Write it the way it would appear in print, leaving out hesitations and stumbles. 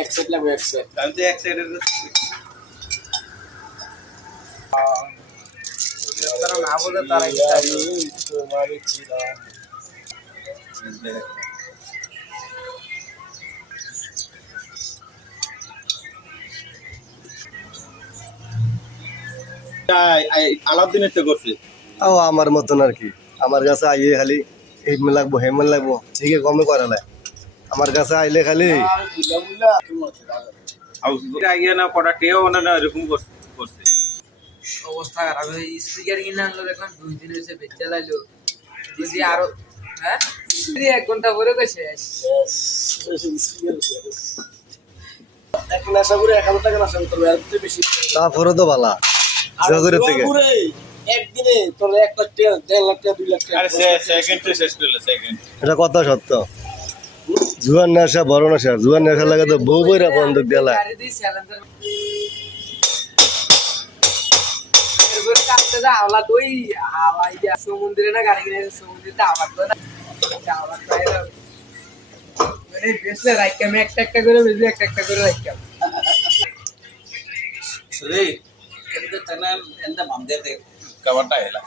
এক সাইড লাগবে এক সাইড আমি তো এক সাইডের তারা না বলে তারা তোমার ছিলাম আলাউদ্দিনের তো করছে তাও আমার মতন আর কি আমার কাছে আইয়ে খালি হেমে লাগবো ঠিক আছে কমে করা নাই আমার কাছে আইলে খালি আগে না কটা টেও না এরকম করছে অবস্থা খারাপ স্পিকার কিনে আনলো দেখলাম 2 দিন হয়েছে বেচে লাইলো দিদি আরো হ্যাঁ দিদি 1 ঘন্টা পরে শেষ এখন আশা করি 1000 টাকা নষ্ট করবে আর তো বেশি তারপরে তো ভালা জগরের থেকে একদিনে তোর 1 লাখ টাকা 1.5 লাখ টাকা 2 লাখ টাকা আরে সেকেন্ডে শেষ করলে সেকেন্ড এটা কথা সত্য জুয়ার নেশা বড় নেশা জুয়ার নেশা লাগে তো বউ বইরা বন্ধক গেলা আওলা তুই আওলাই সমুদ্রে না গাড়ি কিনে সমুদ্রে আওলা তো না আওলা তো এরা মানে বেশলে রাইকা আমি একটা করে বেশি একটা করে রাইকা সরি কিন্তু তানা এন্ড মামদেতে কভারটা এলা